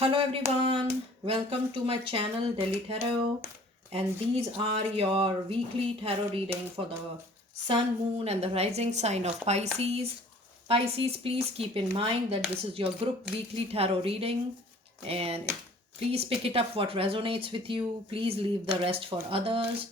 Hello everyone, welcome to my channel Delhi Tarot, and these are your weekly tarot reading for the sun, moon and the rising sign of Pisces. Pisces, please keep in mind that this is your group weekly tarot reading, and please pick it up what resonates with you. Please leave the rest for others.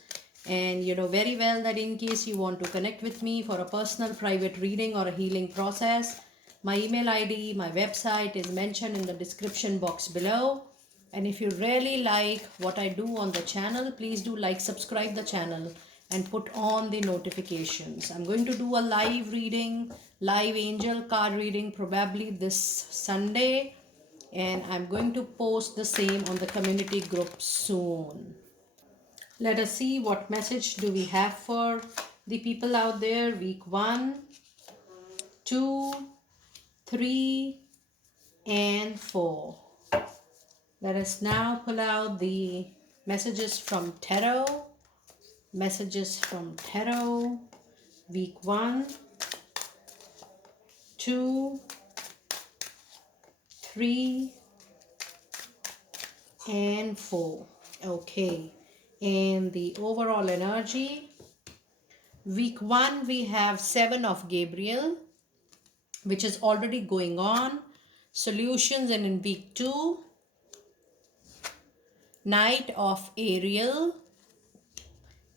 And you know very well that in case you want to connect with me for a personal private reading or a healing process, my email ID, my website is mentioned in the description box below. And if you really like what I do on the channel, please do like, subscribe the channel and put on the notifications. I'm going to do a live reading, live angel card reading probably this Sunday. And I'm going to post the same on the community group soon. Let us see what message do we have for the people out there. Week 1, 2, 3, and 4. Let us now pull out the messages from tarot. Messages from tarot. Week 1, 2, 3, and 4. Okay. And the overall energy. Week 1, we have 7 of Gabriel, which is already going on. Solutions. And in week 2, Knight of Ariel.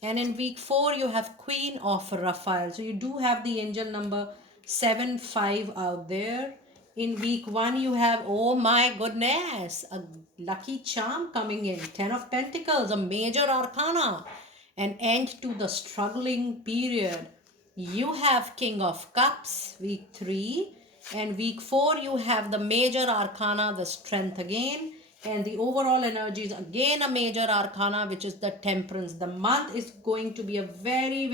And in week 4, you have Queen of Raphael. So you do have the angel number 7-5 out there. In week 1, you have, oh my goodness, a lucky charm coming in. 10 of Pentacles, a major arcana. An end to the struggling period. You have King of Cups, week 3. And week 4, you have the major arcana, the Strength again. And the overall energy is again a major arcana, which is the Temperance. The month is going to be a very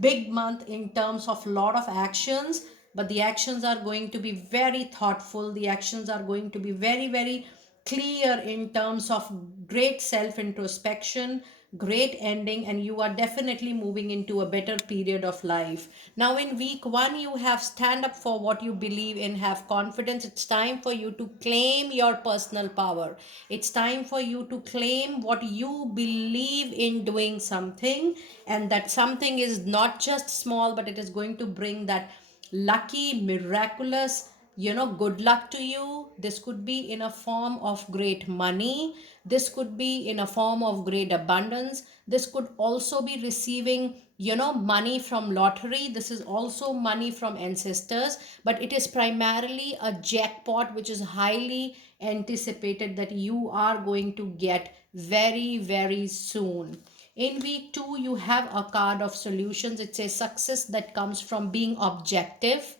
big month in terms of lot of actions, but the actions are going to be very thoughtful. The actions are going to be very clear in terms of great self introspection, great ending, and you are definitely moving into a better period of life. Now in week 1, you have stand up for what you believe in, have confidence. It's time for you to claim your personal power. It's time for you to claim what you believe in doing something, and that something is not just small, but it is going to bring that lucky, miraculous, good luck to you. This could be in a form of great money. This could be in a form of great abundance. This could also be receiving, money from lottery. This is also money from ancestors, but it is primarily a jackpot which is highly anticipated that you are going to get very soon. In week 2, you have a card of solutions. It's a success that comes from being objective,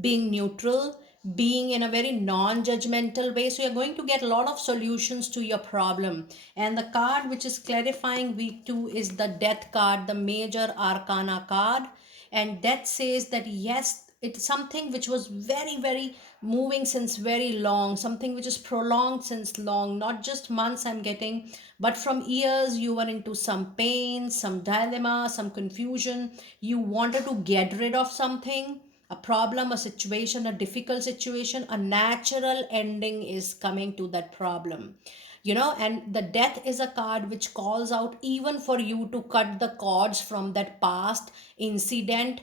being neutral, being in a very non-judgmental way. So you're going to get a lot of solutions to your problem. And the card which is clarifying week 2 is the Death card, the major arcana card. And Death says that yes, it's something which was very moving since very long, something which is prolonged since long, not just months I'm getting, but from years. You were into some pain, some dilemma, some confusion. You wanted to get rid of something, a problem, a situation, a difficult situation. A natural ending is coming to that problem. And the Death is a card which calls out even for you to cut the cords from that past incident,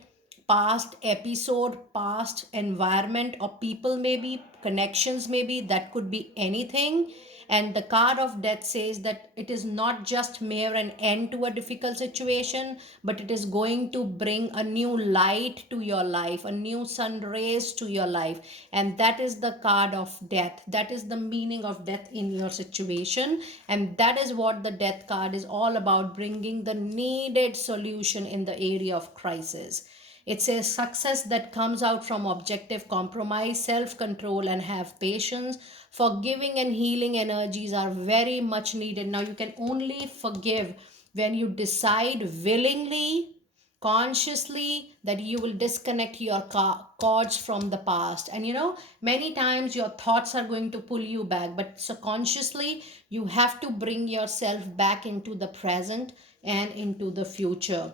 past episode, past environment, or people, maybe connections, maybe that could be anything. And the card of Death says that it is not just mere an end to a difficult situation, but it is going to bring a new light to your life, a new sun rays to your life. And that is the card of Death. That is the meaning of death in your situation. And that is what the Death card is all about, bringing the needed solution in the area of crisis. It's a success that comes out from objective compromise, self control, and have patience. Forgiving and healing energies are very much needed. Now, you can only forgive when you decide willingly, consciously, that you will disconnect your cords from the past. And many times your thoughts are going to pull you back, but so consciously, you have to bring yourself back into the present and into the future.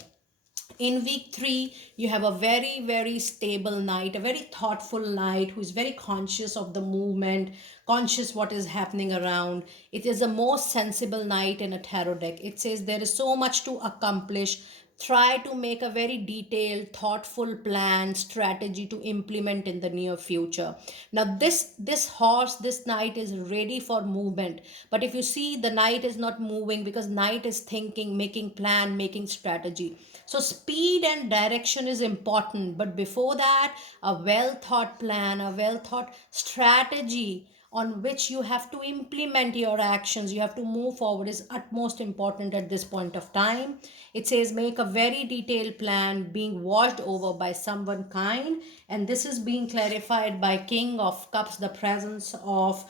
In week 3 you have a very very stable knight, a very thoughtful knight who is very conscious of the movement, conscious what is happening around. It is the most sensible knight in a tarot deck. It says there is so much to accomplish. Try to make a very detailed thoughtful plan strategy to implement in the near future. Now this horse, this knight is ready for movement, but if you see, the knight is not moving because knight is thinking, making plan, making strategy. So speed and direction is important, but before that, a well thought plan, a well thought strategy on which you have to implement your actions, you have to move forward, is utmost important at this point of time. It says make a very detailed plan being watched over by someone kind, and this is being clarified by King of Cups, the presence of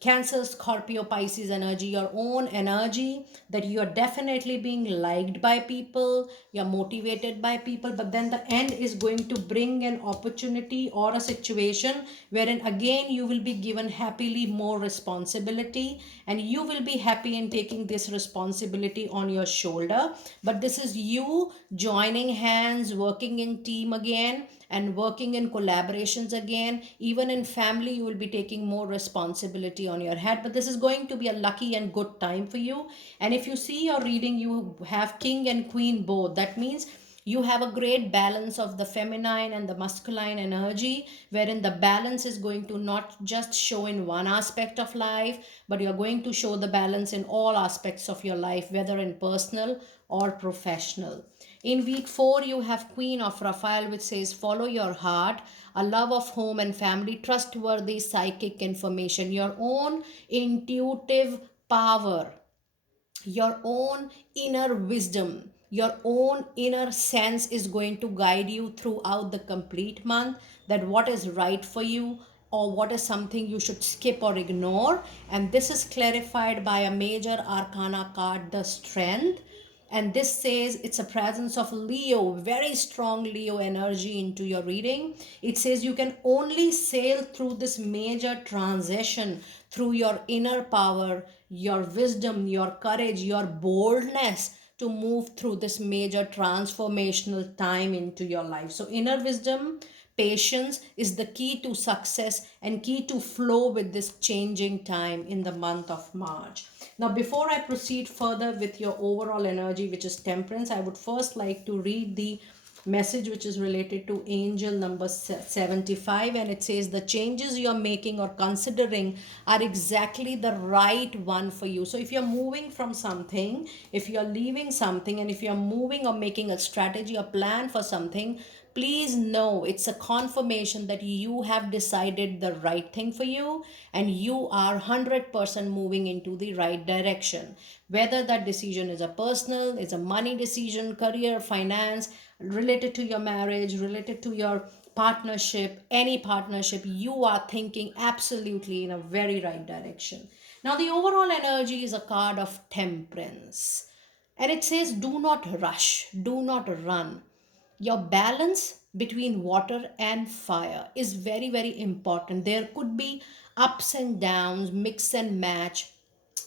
Cancer, Scorpio, Pisces energy, your own energy, that you are definitely being liked by people, you're motivated by people, but then the end is going to bring an opportunity or a situation wherein again you will be given happily more responsibility, and you will be happy in taking this responsibility on your shoulder. But this is you joining hands, working in team again, and working in collaborations again. Even in family you will be taking more responsibility on your head, but this is going to be a lucky and good time for you. And if you see your reading, you have king and queen both. That means you have a great balance of the feminine and the masculine energy, wherein the balance is going to not just show in one aspect of life, but you're going to show the balance in all aspects of your life, whether in personal or professional. In week 4, you have Queen of Raphael, which says, follow your heart, a love of home and family, trustworthy psychic information, your own intuitive power, your own inner wisdom, your own inner sense is going to guide you throughout the complete month, that what is right for you or what is something you should skip or ignore. And this is clarified by a major arcana card, the Strength. And this says it's a presence of Leo, very strong Leo energy into your reading. It says you can only sail through this major transition through your inner power, your wisdom, your courage, your boldness to move through this major transformational time into your life. So inner wisdom, patience is the key to success and key to flow with this changing time in the month of March. Now, before I proceed further with your overall energy, which is temperance, I would first like to read the message which is related to angel number 75, and it says the changes you're making or considering are exactly the right one for you. So if you're moving from something, if you're leaving something, and if you're moving or making a strategy or plan for something, please know it's a confirmation that you have decided the right thing for you, and you are 100% moving into the right direction. Whether that decision is a personal, is a money decision, career, finance, related to your marriage, related to your partnership, any partnership, you are thinking absolutely in a very right direction. Now, the overall energy is a card of temperance, and it says do not rush, do not run. Your balance between water and fire is very very important. There could be ups and downs, mix and match,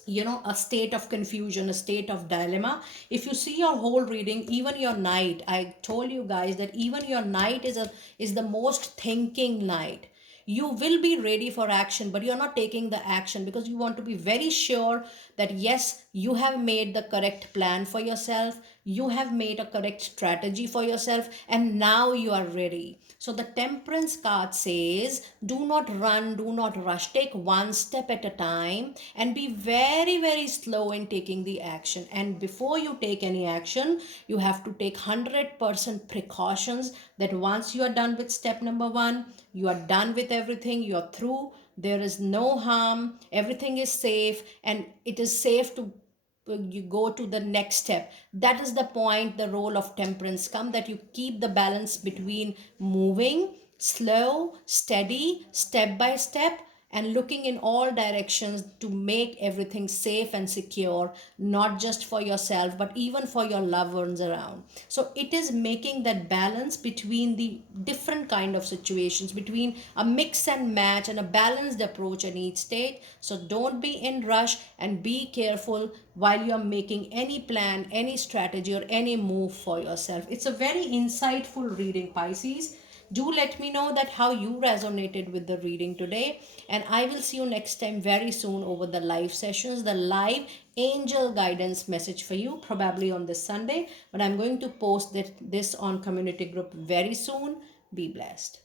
a state of confusion, a state of dilemma. If you see your whole reading, even your night, I told you guys that even your night is the most thinking night. You will be ready for action, but you're not taking the action because you want to be very sure that yes, you have made the correct plan for yourself, you have made a correct strategy for yourself, and now you are ready. So the temperance card says do not run, do not rush, take one step at a time and be very very slow in taking the action. And before you take any action, you have to take 100% precautions, that once you are done with step number 1, you are done with everything, you are through, there is no harm, everything is safe, and it is safe to you go to the next step. That is the point, the role of temperance come, that you keep the balance between moving slow, steady, step by step, and looking in all directions to make everything safe and secure, not just for yourself but even for your loved ones around. So it is making that balance between the different kind of situations, between a mix and match and a balanced approach in each state. So don't be in rush and be careful while you're making any plan, any strategy, or any move for yourself. It's a very insightful reading, Pisces. Do let me know that how you resonated with the reading today, and I will see you next time very soon over the live sessions, the live angel guidance message for you, probably on this Sunday, but I'm going to post this on community group very soon. Be blessed.